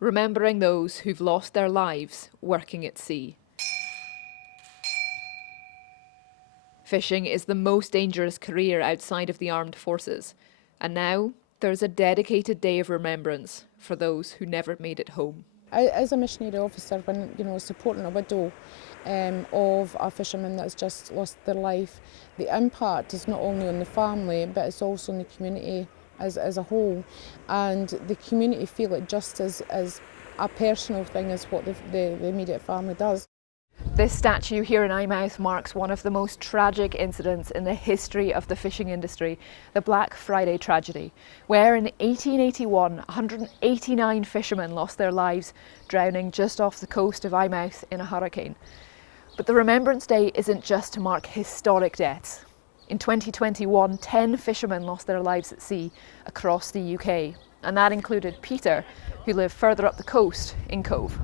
remembering those who've lost their lives working at sea. Fishing is the most dangerous career outside of the armed forces, and now there's a dedicated day of remembrance for those who never made it home. As a missionary officer, when supporting a widow of a fisherman that's just lost their life, the impact is not only on the family but it's also on the community as a whole, and the community feel it just as a personal thing as what the immediate family does. This statue here in Eyemouth marks one of the most tragic incidents in the history of the fishing industry, the Black Friday tragedy, where in 1881, 189 fishermen lost their lives drowning just off the coast of Eyemouth in a hurricane. But the Remembrance Day isn't just to mark historic deaths. In 2021, 10 fishermen lost their lives at sea across the UK, and that included Peter, who lived further up the coast in Cove.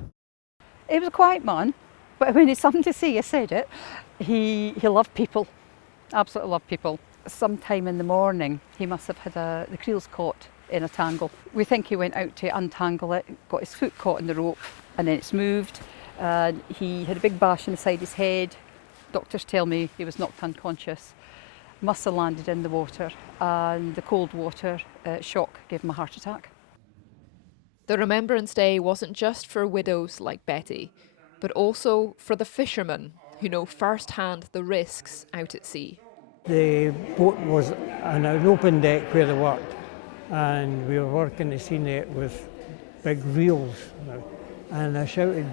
He was a quiet man, but when he's something to say, he said it. He loved people, absolutely loved people. Sometime in the morning, he must have had the creels caught in a tangle. We think he went out to untangle it, got his foot caught in the rope, and then it's moved. He had a big bash in the side of his head. Doctors tell me he was knocked unconscious. Must have landed in the water, and the cold water shock gave him a heart attack. The Remembrance Day wasn't just for widows like Betty, but also for the fishermen who know firsthand the risks out at sea. The boat was on an open deck where they worked, and we were working the sea net with big reels. And I shouted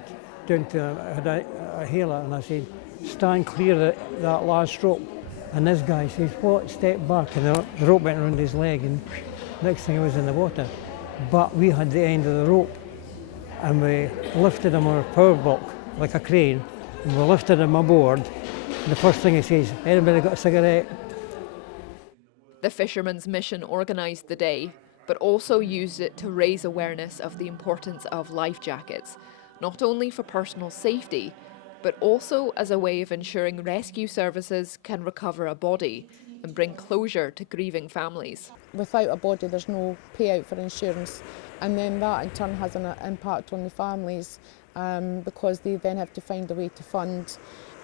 down to a hailer and I said, "Stand clear of that last rope." And this guy says, "What?" Step back, and the rope went around his leg, and next thing I was in the water. But we had the end of the rope, and we lifted him on a power block like a crane, and we lifted him aboard. And the first thing he says, "Anybody got a cigarette?" The Fishermen's Mission organised the day, but also used it to raise awareness of the importance of life jackets, not only for personal safety, but also as a way of ensuring rescue services can recover a body and bring closure to grieving families. Without a body, there's no payout for insurance, and then that in turn has an impact on the families because they then have to find a way to fund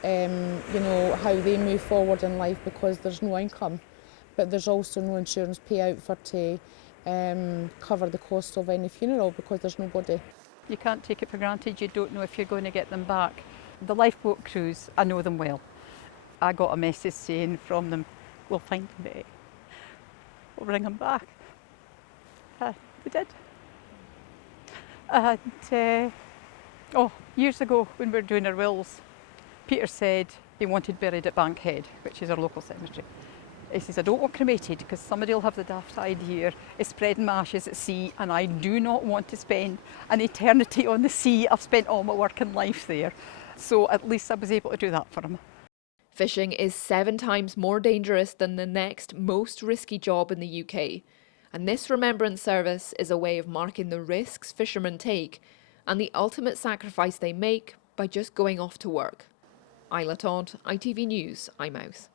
how they move forward in life because there's no income, but there's also no insurance payout to cover the cost of any funeral because there's no body. You can't take it for granted. You don't know if you're going to get them back. The lifeboat crews, I know them well. I got a message saying from them, "We'll find them, Betty. We'll bring them back." We did. And years ago when we were doing our wills, Peter said he wanted buried at Bankhead, which is our local cemetery. He says, "I don't want cremated because somebody will have the daft idea of spreading my ashes at sea, and I do not want to spend an eternity on the sea. I've spent all my working life there." So at least I was able to do that for him. Fishing is 7 times more dangerous than the next most risky job in the UK. And this remembrance service is a way of marking the risks fishermen take and the ultimate sacrifice they make by just going off to work. Isla Todd, ITV News, Eyemouth.